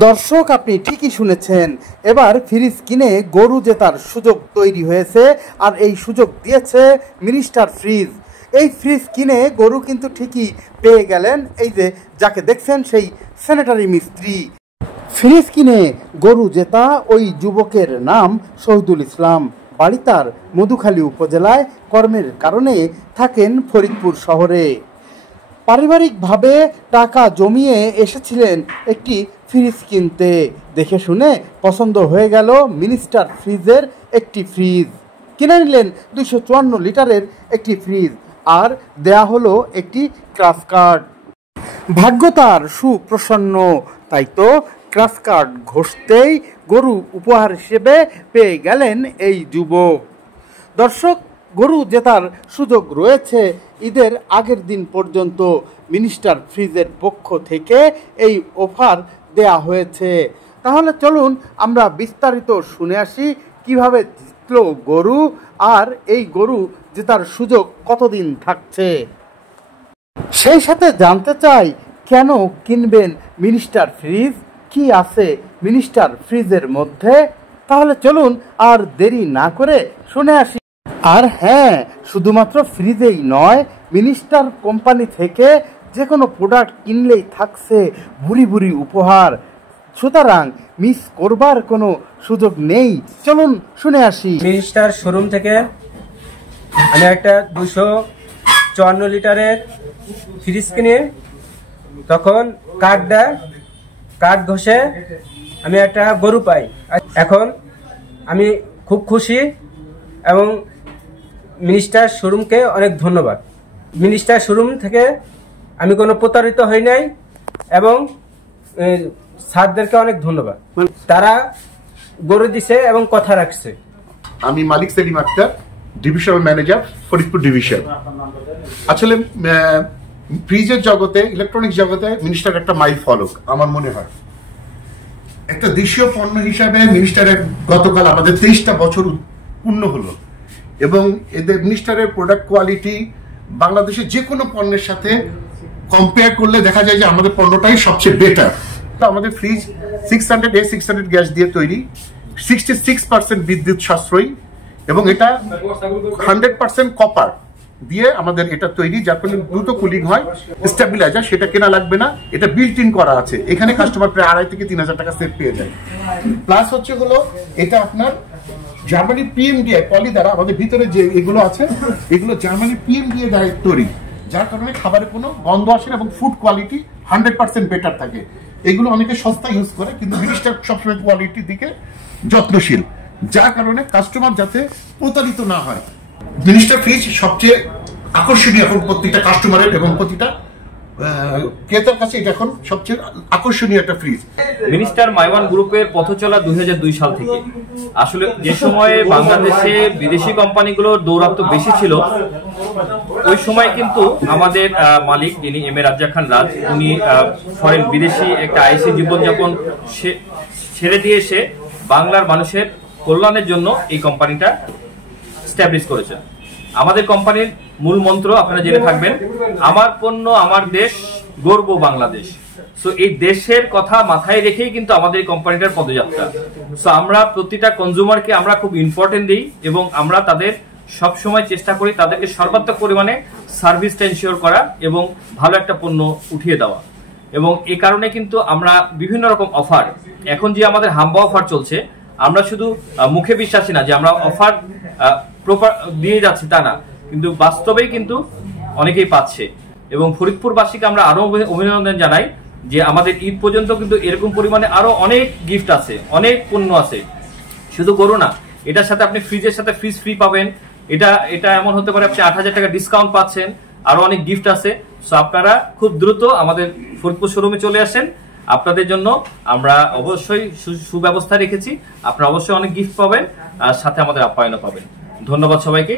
দর্শক, আপনি ঠিকই শুনেছেন, এবার ফ্রিজ কিনে গরু জেতার সুযোগ তৈরি হয়েছে। আর এই সুযোগ দিয়েছে মিনিস্টার ফ্রিজ। এই ফ্রিজ কিনে গরু কিন্তু ঠিকই পেয়ে গেলেন এই যে যাকে দেখছেন, সেই স্যানিটারি মিস্ত্রি। ফ্রিজ কিনে গরু জেতা ওই যুবকের নাম শহীদুল ইসলাম। বাড়ি তার মধুখালী উপজেলায়, কর্মের কারণে থাকেন ফরিদপুর শহরে। পারিবারিকভাবে টাকা জমিয়ে এসেছিলেন একটি ফ্রিজ কিনতে। দেখে শুনে পছন্দ হয়ে গেল মিনিস্টার ফ্রিজের একটি ফ্রিজ। কিনে নিলেন 254 লিটারের একটি ফ্রিজ, আর দেয়া হলো একটি ক্রাশ কার্ড। ভাগ্য তার সুপ্রসন্ন, তাই তো ক্রাশ কার্ড ঘষতেই গরু উপহার হিসেবে পেয়ে গেলেন এই যুবক। দর্শক, গরু জেতার সুযোগ রয়েছে ঈদের আগের দিন পর্যন্ত। মিনিস্টার ফ্রিজের পক্ষ থেকে এই অফার দেয়া হয়েছে। তাহলে চলুন আমরা বিস্তারিত শুনে আসি কিভাবে জিতল গরু, আর এই গরু জেতার সুযোগ কতদিন থাকছে। সেই সাথে জানতে চাই কেন কিনবেন মিনিস্টার ফ্রিজ, কি আছে মিনিস্টার ফ্রিজের মধ্যে। তাহলে চলুন আর দেরি না করে শুনে আসি। আর হ্যাঁ, শুধুমাত্র ফ্রিজেই নয়, মিনিস্টার কোম্পানি থেকে যে কোনো প্রোডাক্ট কিনলেই থাকছে ভুরি ভুরি উপহার। সুতরাং মিস করবার কোনো সুযোগ নেই। চলুন শুনে আসি। মিনিস্টার শোরুম থেকে আমি একটা 254 লিটারের ফ্রিজ কিনে, তখন কার্ড ঘষে আমি একটা গরু পাই। এখন আমি খুব খুশি এবং মিনিস্টার শোরুমকে অনেক ধন্যবাদ। মিনিস্টার শোরুম থেকে আমি কোনো প্রতারিত হই নাই এবং স্যারদেরকে অনেক ধন্যবাদ। তারা গরু দিছে এবং কথা রাখছে। আমি Malik Selim Akhtar, divisional manager, Faridpur division. আসলে ফ্রিজের জগতে, ইলেকট্রনিক্স জগতে মিনিস্টার একটা মাইল ফলক আমার মনে হয়। একটা দেশীয় পণ্য হিসাবে মিনিস্টারের গতকাল আমাদের 23টা বছর পূর্ণ হলো, এবং এদের মিনিস্টারের প্রোডাক্ট কোয়ালিটি বাংলাদেশের যে কোনো পণ্যের সাথে কম্পেয়ার করলে দেখা যায় যে আমাদের পণ্যটাই সবচেয়ে বেটার। আমাদের ফ্রিজ 600 গ্যাস দিয়ে তৈরি, 66% বিদ্যুৎ সাশ্রয়ী, এবং এটা 100% কপার দিয়ে আমাদের এটা তৈরি, যার ফলে দ্রুত কুলিং হয়। স্টেবিলাইজার সেটা কেনা লাগবে না, এটা বিল্ট ইন করা আছে। এখানে কাস্টমার প্রায় 2,500 থেকে 3,000 টাকা সেভ পেয়ে যায়। প্লাস হলো এটা আপনার জার্মানি PMDI পলি দ্বারা, আমাদের ভিতরে যে এগুলো আছে এগুলো জার্মানি PMDI দ্বারা তৈরি, যার কারণে খাবারে কোনো গন্ধ আসে না এবং ফুড কোয়ালিটি 100% বেটার থাকে। এগুলো অনেকে সস্তা ইউজ করে, কিন্তু মিনিস্টার সবসময় কোয়ালিটির দিকে যত্নশীল, যার কারণে কাস্টমার যাতে প্রতারিত না হয়। মিনিস্টার ফ্রিজ সবচেয়ে আকর্ষণীয় এখন প্রত্যেকটা কাস্টমারের এবং প্রতিটা ক্রেতার কাছে এটা এখন সবচেয়ে আকর্ষণীয় একটা ফ্রিজ। মিনিস্টার মাইওয়ান গ্রুপের পথ চলা 2002 সাল থেকে। আসলে যে সময়ে বাংলাদেশে বিদেশি কোম্পানিগুলোর দৌরাত্ম বেশি ছিল, ওই সময় কিন্তু আমাদের মালিক যিনি এম এ রাজ্জাক খান রাজ, উনি ফরেন বিদেশি একটা আইসি জীবনযাপন ছেড়ে দিয়ে এসে বাংলার মানুষের কল্যাণের জন্য এই কোম্পানিটা স্ট্যাবলিশ করেছেন। আমাদের কোম্পানির মূল মন্ত্র আপনারা জেনে থাকবেন, আমার পণ্য আমার দেশ, গর্ব বাংলাদেশ। সো এই দেশের কথা মাথায় রেখেই কিন্তু আমাদের এই কোম্পানিটার পদযাত্রা। সো আমরা প্রতিটা কনজিউমারকে আমরা খুব ইম্পর্টেন্ট দিই, এবং আমরা তাদের সব সময় চেষ্টা করি তাদেরকে সর্বাত্মক পরিমাণে সার্ভিসটা এনশিওর করা এবং ভালো একটা পণ্য উঠিয়ে দেওয়া। এবং এই কারণে কিন্তু আমরা বিভিন্ন রকম অফার, এখন যে আমাদের হাম্বা অফার চলছে, আমরা শুধু মুখে বিশ্বাসী না যে আমরা অফার প্রপার দিয়ে যাচ্ছি তা না, কিন্তু বাস্তবেই কিন্তু অনেকেই পাচ্ছে। এবং ফরিদপুরবাসীকে আমরা আরো অভিনন্দন জানাই যে আমাদের ঈদ পর্যন্ত কিন্তু এরকম পরিমাণে আরো অনেক গিফট আছে, অনেক পণ্য আছে। শুধু করো না, এটার সাথে আপনি ফ্রিজের সাথে ফ্রিজ ফ্রি পাবেন। এটা এমন হতে পারে আপনি 8,000 টাকা ডিসকাউন্ট পাচ্ছেন, আরো অনেক গিফট আছে। সো আপনারা খুব দ্রুত আমাদের ফরিদপুর শোরুমে চলে আসেন। আপনাদের জন্য আমরা অবশ্যই সুব্যবস্থা রেখেছি। আপনারা অবশ্যই অনেক গিফট পাবেন, আর সাথে আমাদের আপ্যায়নও পাবেন। ধন্যবাদ সবাইকে।